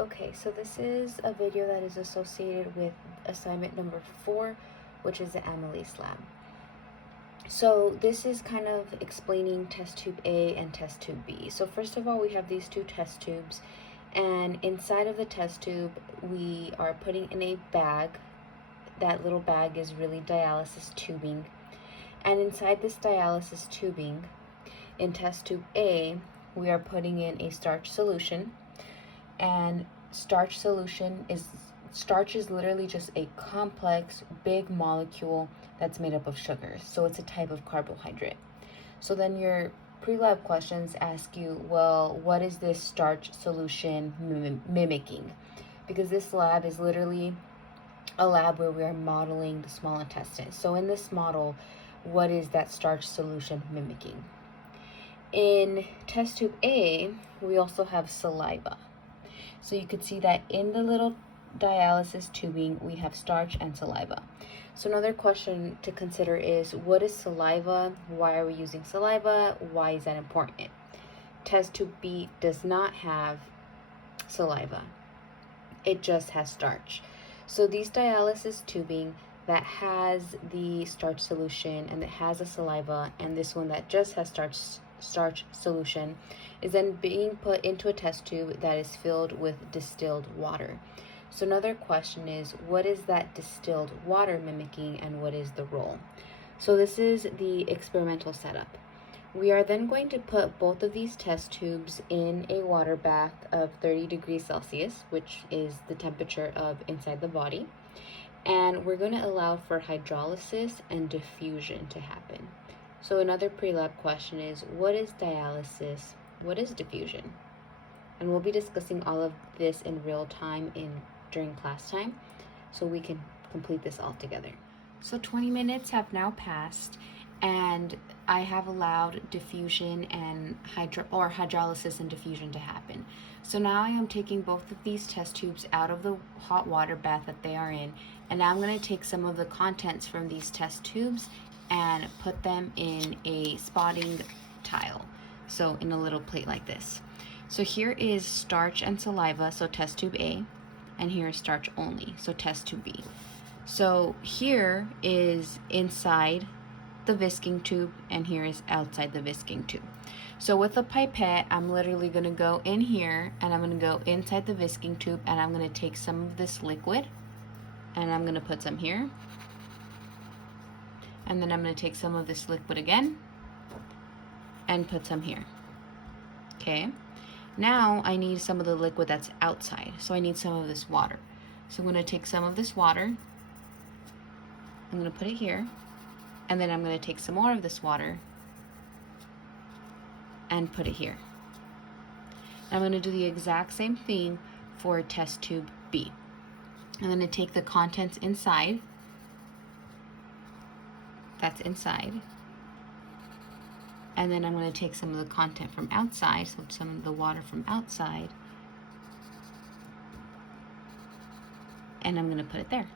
Okay, so this is a video that is associated with assignment number 4, which is the Amylase Lab. So this is kind of explaining test tube A and test tube B. So first of all, we have these two test tubes, and inside of the test tube, we are putting in a bag. That little bag is really dialysis tubing. And inside this dialysis tubing, in test tube A, we are putting in a starch solution. And starch is literally just a complex big molecule that's made up of sugars, so it's a type of carbohydrate. So then your pre-lab questions ask you, well, what is this starch solution mimicking? Because this lab is literally a lab where we are modeling the small intestine. So in this model, what is that starch solution mimicking? In test tube A, we also have saliva. So you could see that in the little dialysis tubing, we have starch and saliva. So another question to consider is, what is saliva? Why are we using saliva? Why is that important? Test tube B does not have saliva. It just has starch. So these dialysis tubing that has the starch solution and that has a saliva, and this one that just has starch solution, is then being put into a test tube that is filled with distilled water. So another question is, what is that distilled water mimicking and what is the role? So this is the experimental setup. We are then going to put both of these test tubes in a water bath of 30 degrees Celsius, which is the temperature of inside the body. And we're going to allow for hydrolysis and diffusion to happen. So another pre-lab question is, what is dialysis? What is diffusion? And we'll be discussing all of this in real time during class time, so we can complete this all together. So 20 minutes have now passed, and I have allowed diffusion and hydrolysis and diffusion to happen. So now I am taking both of these test tubes out of the hot water bath that they are in, and now I'm going to take some of the contents from these test tubes and put them in a spotting tile, so in a little plate like this. So here is starch and saliva, so test tube A, and here is starch only, so test tube B. So here is inside the whisking tube, and here is outside the whisking tube. So with a pipette, I'm literally going to go in here, and I'm going to go inside the whisking tube, and I'm going to take some of this liquid, and I'm going to put some here. And then I'm going to take some of this liquid again and put some here. Okay. Now I need some of the liquid that's outside. So I need some of this water. So I'm going to take some of this water. I'm going to put it here. And then I'm going to take some more of this water and put it here. I'm going to do the exact same thing for test tube B. I'm going to take the contents inside. That's inside. And then I'm going to take some of the content from outside, so some of the water from outside, and I'm going to put it there.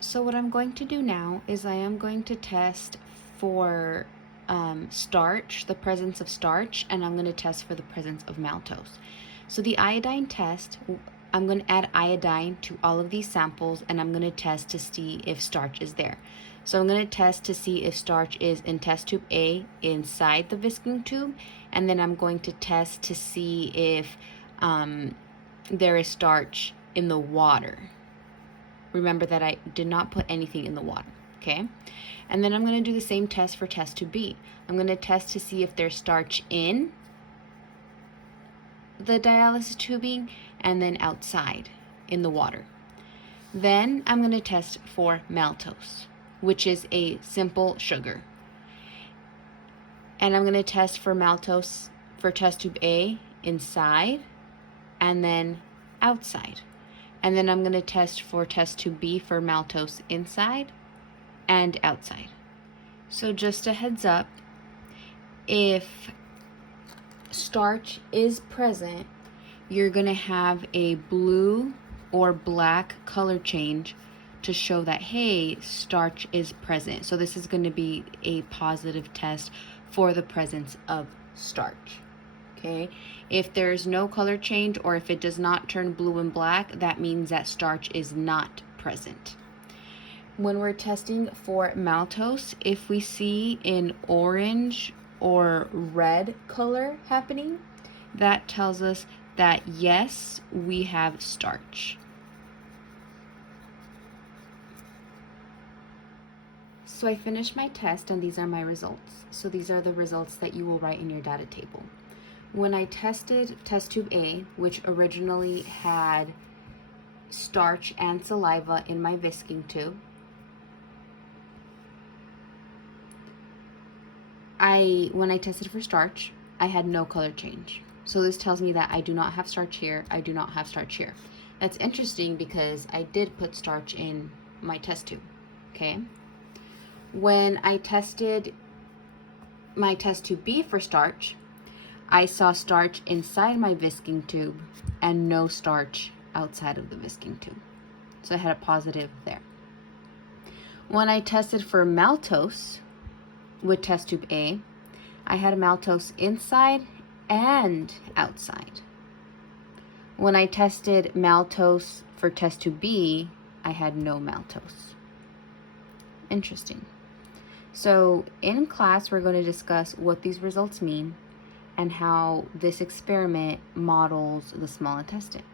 So what I'm going to do now is I am going to test for starch, the presence of starch, and I'm going to test for the presence of maltose. So the iodine test, I'm going to add iodine to all of these samples, and I'm going to test to see if starch is there. So I'm going to test to see if starch is in test tube A inside the whisking tube, and then I'm going to test to see if there is starch in the water. Remember that I did not put anything in the water, okay? And then I'm going to do the same test for test tube B. I'm going to test to see if there's starch in the dialysis tubing and then outside in the water. Then I'm going to test for maltose, which is a simple sugar. And I'm going to test for maltose for test tube A inside and then outside. And then I'm going to test for test tube B for maltose inside and outside. So just a heads up, if starch is present, you're going to have a blue or black color change to show that, hey, starch is present. So this is going to be a positive test for the presence of starch. Okay, if there's no color change or if it does not turn blue and black, that means that starch is not present. When we're testing for maltose, if we see an orange or red color happening, that tells us that yes, we have starch. So I finished my test and these are my results. So these are the results that you will write in your data table. When I tested test tube A, which originally had starch and saliva in my whisking tube, when I tested for starch, I had no color change. So this tells me that I do not have starch here, I do not have starch here. That's interesting because I did put starch in my test tube, okay? When I tested my test tube B for starch, I saw starch inside my whisking tube and no starch outside of the whisking tube. So I had a positive there. When I tested for maltose with test tube A, I had maltose inside and outside. When I tested maltose for test tube B, I had no maltose. Interesting. So in class, we're going to discuss what these results mean and how this experiment models the small intestine.